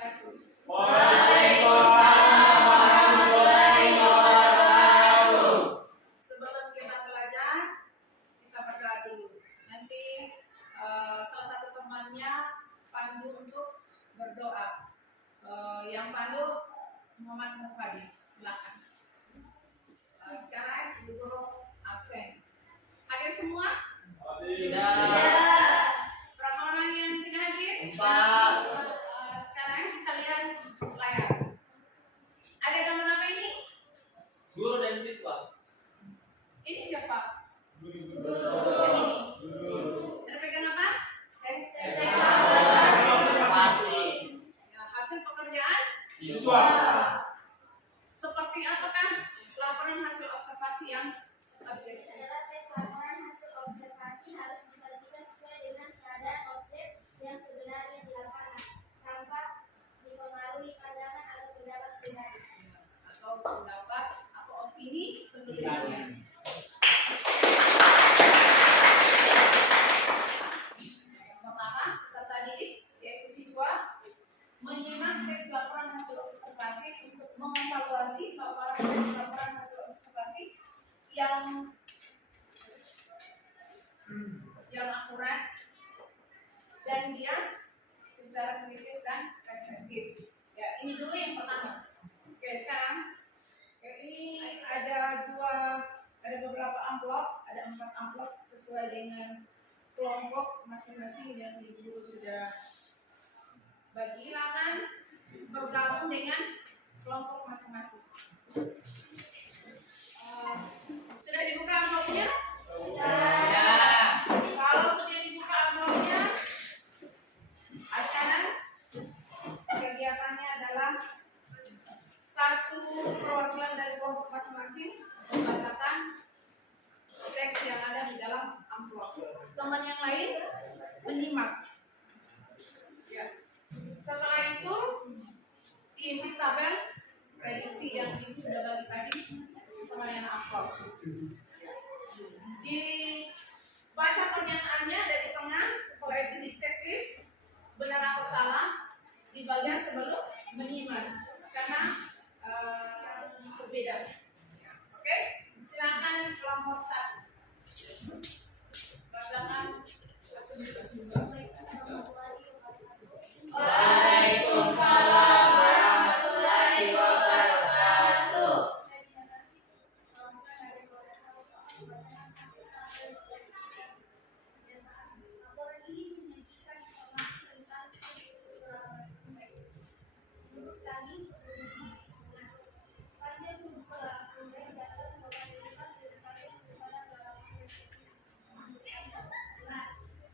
wabarakatuh. Waalaikumsalam warahmatullahi wabarakatuh. Sebelum kita belajar, kita berdoa dulu. Nanti salah satu temannya pandu untuk berdoa. Yang pandu Muhammad Mufadi, silakan. Sekarang Ibu Guru absen. Hadir semua? Tidak. Berapa orang yang tidak hadir? 4. Sekarang kita lihat layar. Ada gambar apa ini? Guru dan siswa. Ini siapa? Guru. Yang ini. Ada pegang apa? Observasi. Ya, hasil pekerjaan Siswa. seperti apa kan laporan hasil observasi yang objektif? Adalah teks laporan hasil observasi harus disajikan sesuai dengan keadaan objek yang sebenarnya di lapangan, tanpa dipengaruhi pandangan atau pendapat pribadi. Atau pendapat atau opini penulisnya. Pertama, peserta didik yaitu siswa menyimak teks laporan hasil observasi untuk mengevaluasi paparan teks laporan hasil observasi yang akurat dan bias secara kritis dan efektif. Ya, ini dulu yang pertama. Oke, sekarang ini ada beberapa amplop, ada 4 amplop sesuai dengan kelompok masing-masing yang Ibu sudah bagi. Silakan bergabung dengan kelompok masing-masing. Sudah dibuka amplopnya? Kalau sudah dibuka amplopnya, sekarang kegiatannya adalah satu perwakilan dari kelompok masing-masing membacakan teks yang ada di dalam amplop. Teman yang lain menyimak. Ya. Setelah itu diisi tabel prediksi yang Ibu sudah bagi tadi sama dengan amplop. Dibaca pernyataannya dari tengah, setelah itu diceklis benar atau salah di bagian sebelum menyimak karena berbeda. Oke, silakan kelompok 1. Bacakan. Waalaikumsalam warahmatullahi wabarakatuh. Laporan ini menyajikan informasi tentang menurut kami sebelum panjang pelaku dan dapat membandingkan daripada beberapa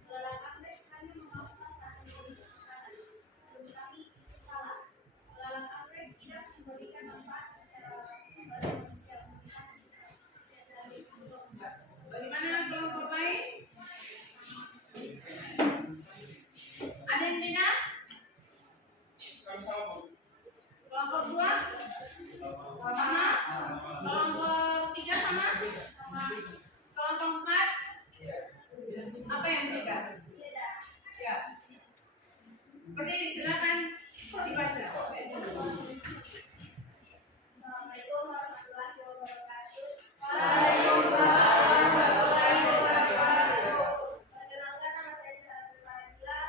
dalam anggrek kami memaksa satu jenis makanan. Menurut kami itu salah. Dalam anggrek tidak memberikan manfaat secara langsung bagi manusia dari Bagaimana kelompok lain? Ada yang beda? Kelompok 2? Sama? Kelompok 3 sama? Kelompok 4? Apa yang beda? Ya. Berdiri, silakan dibaca. Assalamualaikum warahmatullahi wabarakatuh. Waalaikumsalam warahmatullahi wabarakatuh. Perkenalkan, nama saya Syarafil Fadila,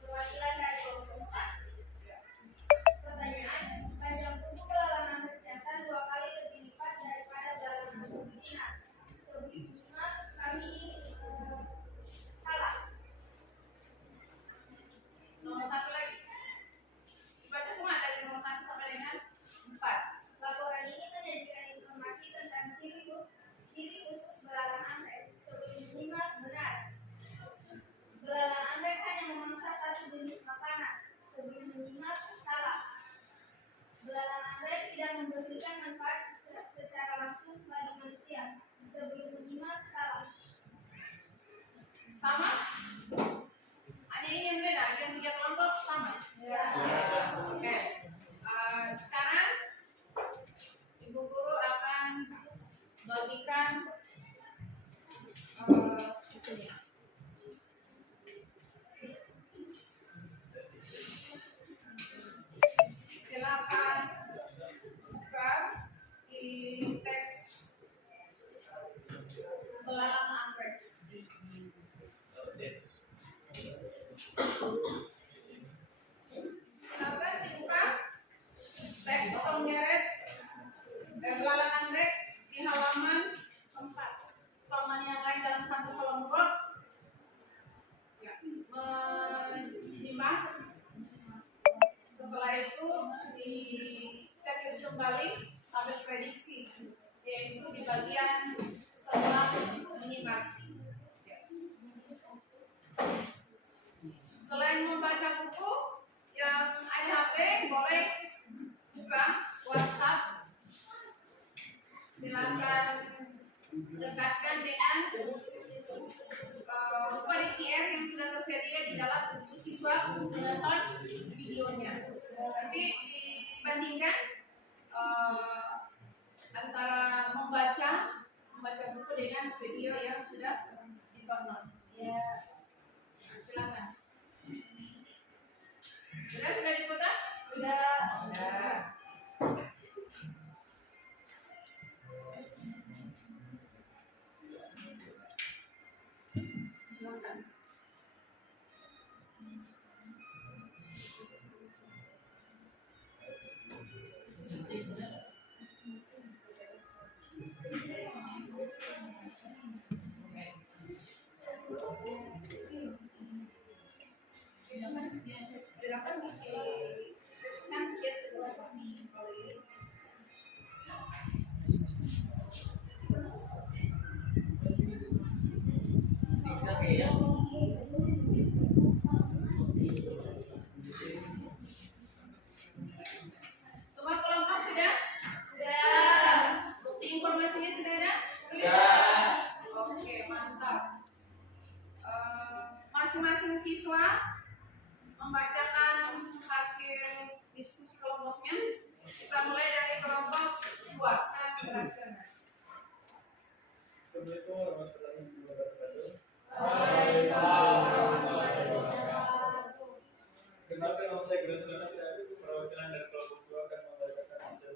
perwakilan dari kelompok 4. Pertanyaan, panjang tubuh belalang ternyata 2 kali lebih lipat daripada belalang tubuh betina. Sebelumnya kami salah. Nomor 1 lagi. Dibaca semua dari nomor 1 sampai dengan 4. Laporan ini menyajikan informasi tentang ciri khusus belalang anggrek. Sebelum menyimak benar. Belalang anggrek hanya memangsa satu jenis makanan. Sebelum menyimak salah. Belalang anggrek tidak memberikan manfaat secara langsung bagi manusia. Sebelum menyimak salah. Sama? Ada ini yang beda, yang 3 kelompok sama? Ya. Oke. Sekarang Ibu Guru akan bagikan itunya. kembali tabel prediksi, yaitu di bagian setelah menyimak. Selain membaca buku, yang ada HP boleh buka WhatsApp. Silakan dekatkan dengan kode QR yang sudah tersedia di dalam buku siswa untuk menonton videonya. Nanti dibandingkan antara membaca buku dengan video yang sudah ditonton. Ya. Silakan. Sudah diputar? Sudah. Silakan. Silakan isi kan kedua kami kalau ini. Bisa kayak Semua kelompok sudah? Sudah. Bukti informasinya sudah ada? Ya. Oke, mantap. Masing-masing siswa membacakan hasil diskusi kelompoknya. Kita mulai dari kelompok 2, rasional. Assalamualaikum warahmatullahi wabarakatuh. Kenalkan nama saya Graciana, saya perwakilan dari kelompok 2 akan membacakan hasil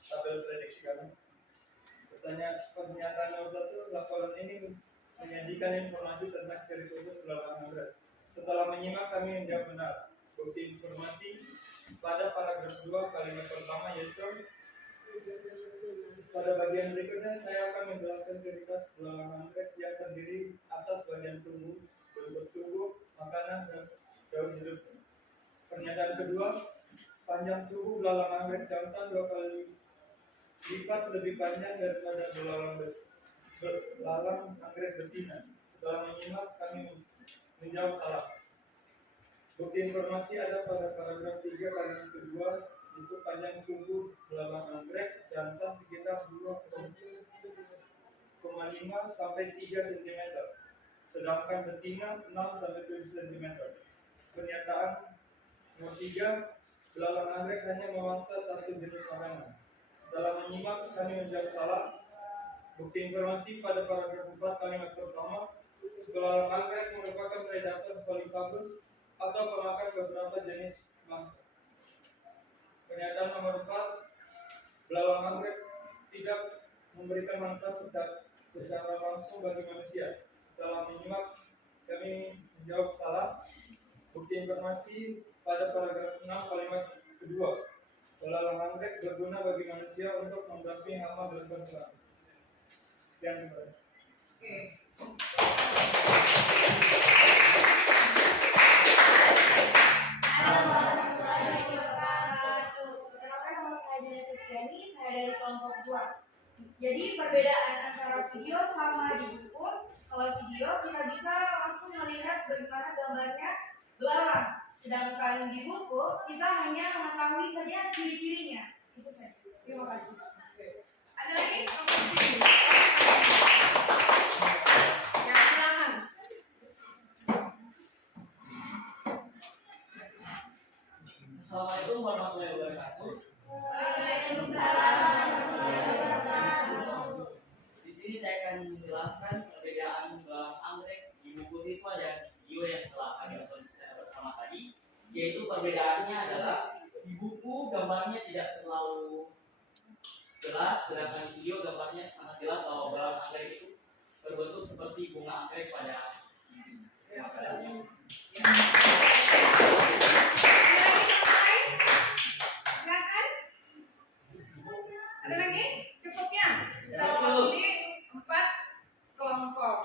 tabel prediksi kami. Pernyataan nomor 1, laporan ini menyajikan informasi tentang ciri khusus belalang anggrek. Setelah menyimak kami menjawab benar. Bukti informasi pada paragraf 2 kalimat pertama yaitu pada bagian berikutnya saya akan menjelaskan ciri khas belalang anggrek yang terdiri atas bagian tubuh, bentuk tubuh, makanan, dan daun hidupnya. Pernyataan kedua, panjang tubuh belalang anggrek jantan 2 kali lipat lebih panjang daripada belalang anggrek betina. Setelah menyimak kami menjawab salah. Bukti informasi ada pada paragraf 3 kalimat kedua, itu panjang tubuh belalang anggrek jantan sekitar 2,5 sampai 3 cm, sedangkan betina 6 sampai 7 cm. Pernyataan nomor 3, belalang anggrek hanya memangsa satu jenis makanan. Setelah menyimak kami menjawab salah. Bukti informasi pada paragraf 4 kalimat pertama, belalang anggrek merupakan predator paling bagus atau pemakan beberapa jenis mangsa. Pernyataan nomor 4, belalang anggrek tidak memberikan manfaat secara langsung bagi manusia. Setelah menyimak kami menjawab salah. Bukti informasi pada paragraf 6 kalimat kedua, belalang anggrek berguna bagi manusia untuk membasmi hama dan berserang. Sekian terima kasih. Oke. Warahmatullahi wabarakatuh. Perkenalkan nama saya Dina Setiani, saya dari kelompok 2. Jadi perbedaan antara video sama di buku, kalau video kita bisa langsung melihat bagaimana gambarnya belalang. Sedangkan di buku kita hanya mengetahui saja ciri-cirinya. Itu saja. Terima kasih. Ada lagi? Ya, silakan. Assalamualaikum warahmatullahi wabarakatuh. Waalaikumsalam warahmatullahi wabarakatuh. Di sini saya akan menjelaskan perbedaan belalang anggrek di buku siswa dan video yang telah kami tonton bersama tadi. Yaitu perbedaannya adalah di buku gambarnya tidak terlalu jelas, sedangkan di video gambarnya sangat jelas bahwa belalang anggrek itu berbentuk seperti bunga anggrek pada di sini. Terima kasih. Silakan. Ada lagi? Cukupnya? Sudah Cukup. mewakili 4 kelompok.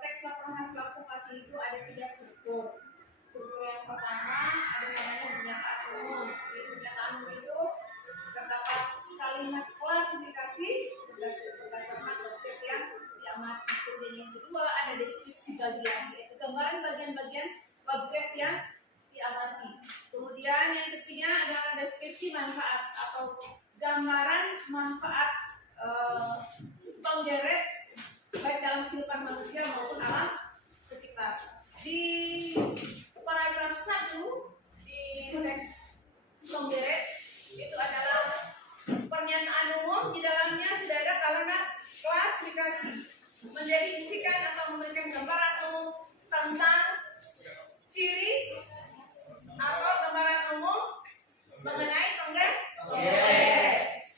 Teks laporan hasil observasi itu ada 3 struktur. Struktur yang pertama ada namanya pernyataan umum, yaitu kalimat klasifikasi berdasarkan objek yang diamati. Kemudian yang kedua ada deskripsi bagian, yaitu gambaran bagian-bagian objek yang diamati. Kemudian yang ketiga adalah deskripsi manfaat atau gambaran manfaat penggeret baik dalam kehidupan manusia maupun alam sekitar. Di paragraf 1 di teks penggeret itu adalah pernyataan umum, di dalamnya sudah ada kalimat klasifikasi, mendefinisikan atau memberikan gambaran umum tentang ciri atau gambaran umum mengenai penggeret.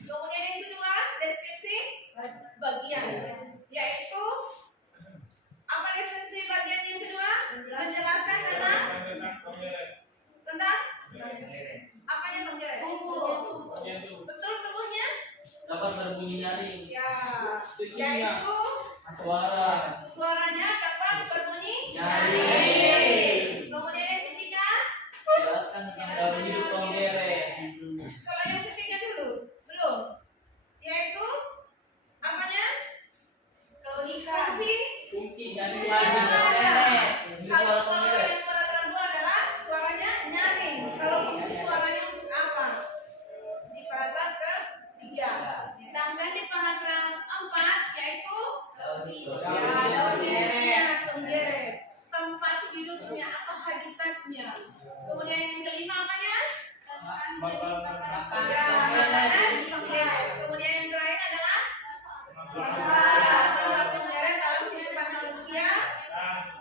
Kemudian yang kedua deskripsi bagian, yaitu apa deskripsi bagian yang kedua? Menjelaskan tentang apanya penggeret? Betul tubuhnya? Dapat berbunyi nyaring. Ya, yaitu suaranya dapat berbunyi nyaring. Kemudian yang ketiga, Jelaskan tentang dalam hidup penggeret. kalau yang ketiga dulu belum, yaitu apanya? Fungsi. Fungsi dan fungsi penggeret. Kalau yang paragraf 2 adalah suaranya nyaring. Kalau fungsi suaranya untuk apa? Di paragraf ketiga. Sedangkan di paragraf 4 yaitu daun hidupnya penggeret, tempat hidupnya atau habitatnya. Kemudian yang kelima apanya? Ya, makanan penggeret. Kemudian yang terakhir adalah tempat penggeret dalam kehidupan manusia,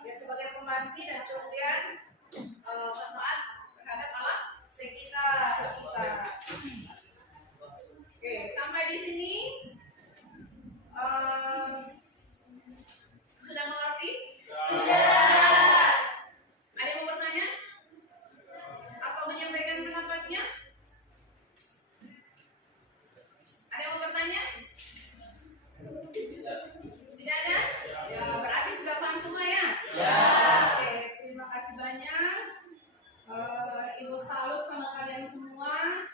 ya sebagai pemasti dan kemudian manfaat terhadap alam sekitar. Oke, sampai di sini sudah mengerti? Ada yang mau bertanya? Atau menyampaikan pendapatnya? Ada yang mau bertanya? Tidak ada? Ya, berarti sudah paham semua ya? Oke, terima kasih banyak. Ibu salut sama kalian semua.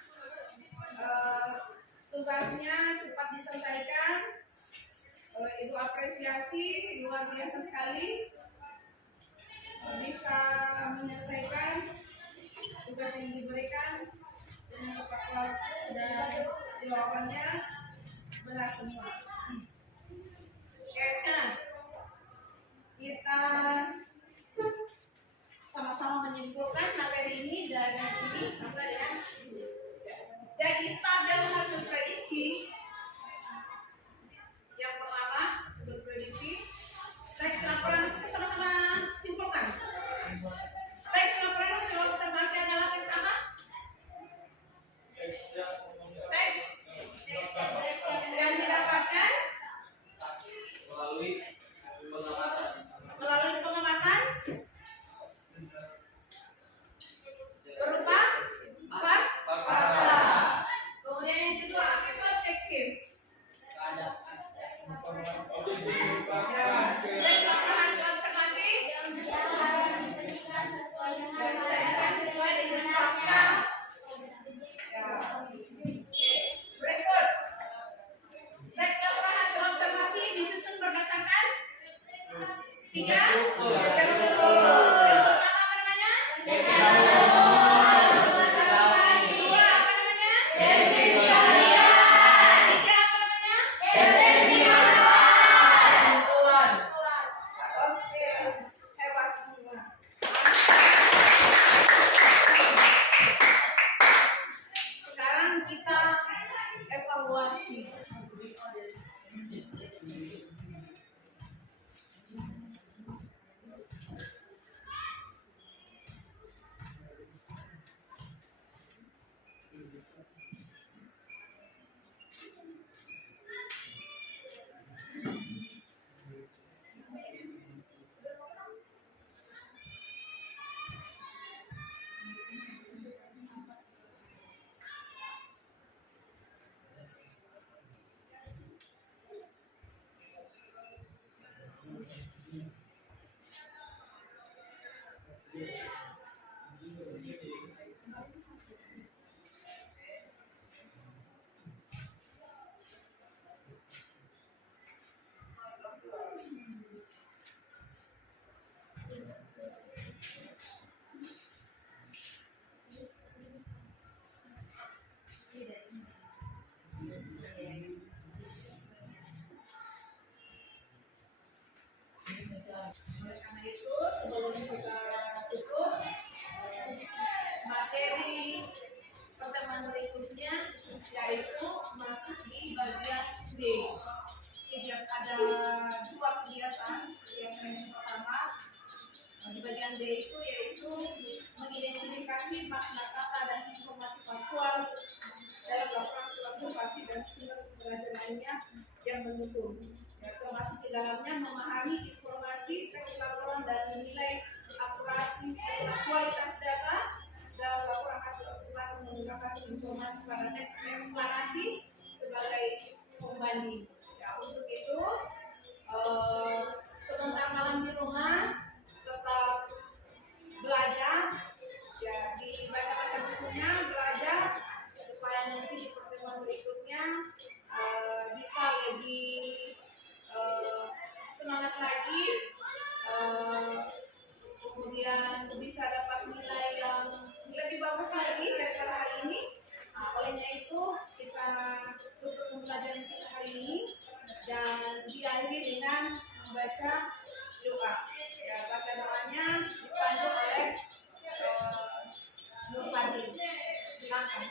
Tugasnya cepat diselesaikan. Ibu apresiasi, luar biasa sekali bisa menyelesaikan tugas yang diberikan dengan tepat waktu dan jawabannya benar semua. Oke, sekarang kita sama-sama menyimpulkan materi ini dari sini sampai dengan sini. Jadi tabel hasil prediksi yang pertama sebelum prediksi teks laporan, kita sama-sama simpulkan. Teks laporan hasil observasi adalah teks apa? Teks yang didapatkan melalui pengamatan berupa fakta. Kemudian yang kedua, apa itu objektif? Teks laporan hasil observasi disajikan sesuai dengan fakta. Ya. Berikut, teks laporan hasil observasi disusun berdasarkan tiga jalur. Yang pertama apa namanya? Kedua apa namanya? Ketiga apa namanya? Oke, hebat semua. Sekarang kita evaluasi. Oleh karena itu, sebelum kita tutup materi pertemuan berikutnya, yaitu masuk di bagian B. Ada dua kegiatan. Yang pertama di bagian B itu yaitu mengidentifikasi makna kata dan informasi faktual dalam laporan surat observasi dan sumber pembelajaran lainnya yang mendukung. Ya, termasuk di dalamnya memahami informasi teks laporan dan menilai akurasi serta kualitas data dalam laporan hasil observasi menggunakan informasi pada teks eksplanasi sebagai pembanding. Ya, untuk itu sebentar malam di rumah tetap belajar, ya dibaca-baca bukunya, belajar supaya nanti di pertemuan berikutnya bisa lebih semangat lagi, kemudian bisa dapat nilai yang lebih bagus lagi daripada hari ini. Olehnya itu kita tutup pembelajaran kita hari ini dan diakhiri dengan membaca doa. Ya, baca doanya dipandu oleh Nur Fadil. Silakan.